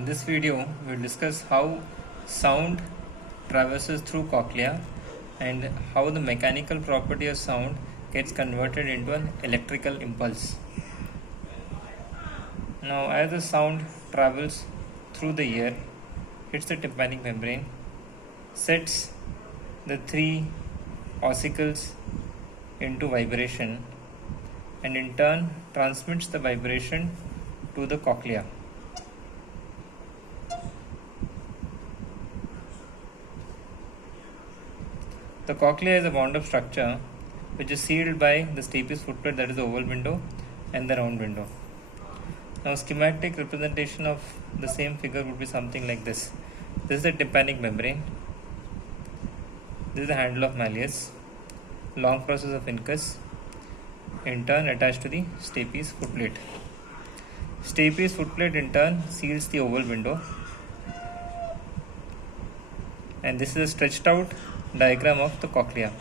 In this video, we will discuss how sound traverses through cochlea and how the mechanical property of sound gets converted into an electrical impulse. Now, as the sound travels through the ear, hits the tympanic membrane, sets the three ossicles into vibration, and in turn transmits the vibration to the cochlea. The cochlea is a wound-up structure which is sealed by the stapes footplate, that is the oval window, and the round window. Now, schematic representation of the same figure would be something like this. This is the tympanic membrane. This is the handle of malleus, long process of incus, in turn attached to the stapes footplate. Stapes footplate in turn seals the oval window, and this is a stretched out diagram of the cochlea.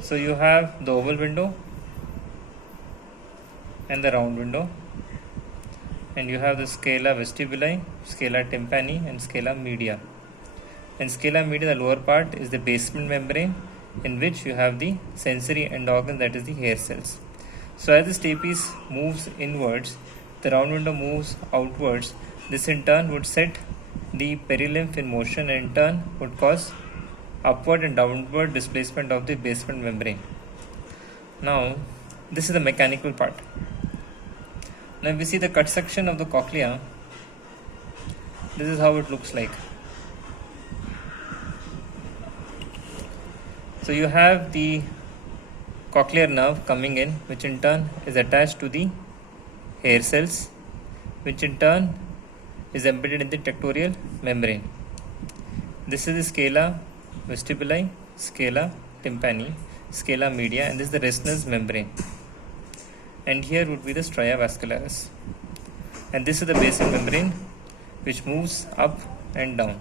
So you have the oval window and the round window, and you have the scala vestibuli, scala tympani, and scala media. In scala media, the lower part is the basement membrane, in which you have the sensory end organ, that is the hair cells. So as the stapes moves inwards, the round window moves outwards. This in turn would set the perilymph in motion, and in turn would cause upward and downward displacement of the basement membrane. Now, this is the mechanical part. Now, if we see the cut section of the cochlea, this is how it looks like. So you have the cochlear nerve coming in, which in turn is attached to the hair cells, which in turn is embedded in the tectorial membrane. This is the scala vestibuli, scala tympani, scala media, and this is the Resner's membrane. And here would be the stria vascularis. And this is the basement membrane, which moves up and down.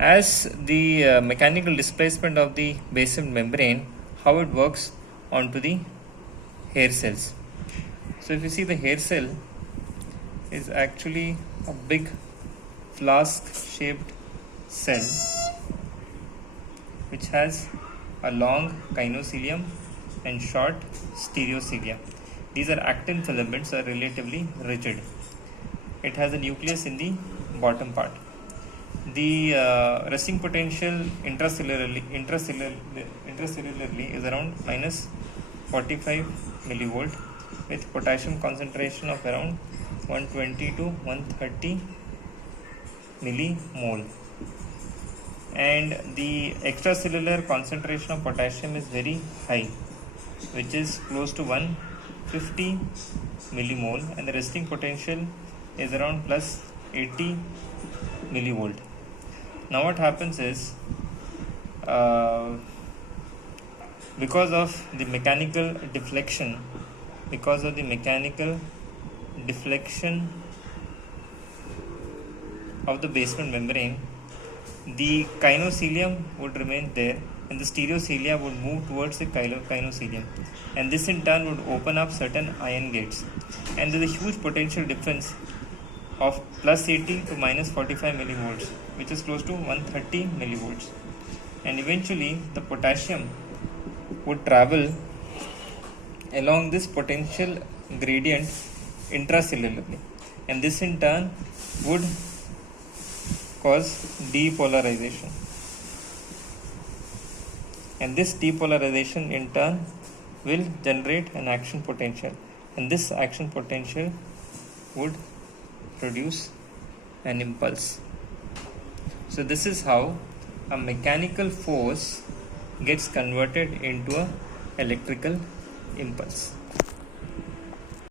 As the mechanical displacement of the basement membrane, how it works onto the hair cells. So if you see, the hair cell is actually a big flask shaped cell which has a long kinocilium and short stereocilia. These are actin filaments, are relatively rigid. It has a nucleus in the bottom part. The resting potential intracellularly is around minus 45 millivolt, with potassium concentration of around 120 to 130 millimole, and the extracellular concentration of potassium is very high, which is close to 150 millimole, and the resting potential is around plus 80 millivolt. Now what happens is, because of the mechanical deflection of the basement membrane, the kinocilium would remain there, and the stereocilia would move towards the kinocilium, and this in turn would open up certain ion gates, and there is a huge potential difference of plus 80 to minus 45 millivolts, which is close to 130 millivolts, and eventually the potassium would travel along this potential gradient intracellularly, and this in turn would cause depolarization, and this depolarization in turn will generate an action potential, and this action potential would produce an impulse. So this is how a mechanical force gets converted into an electrical impulse.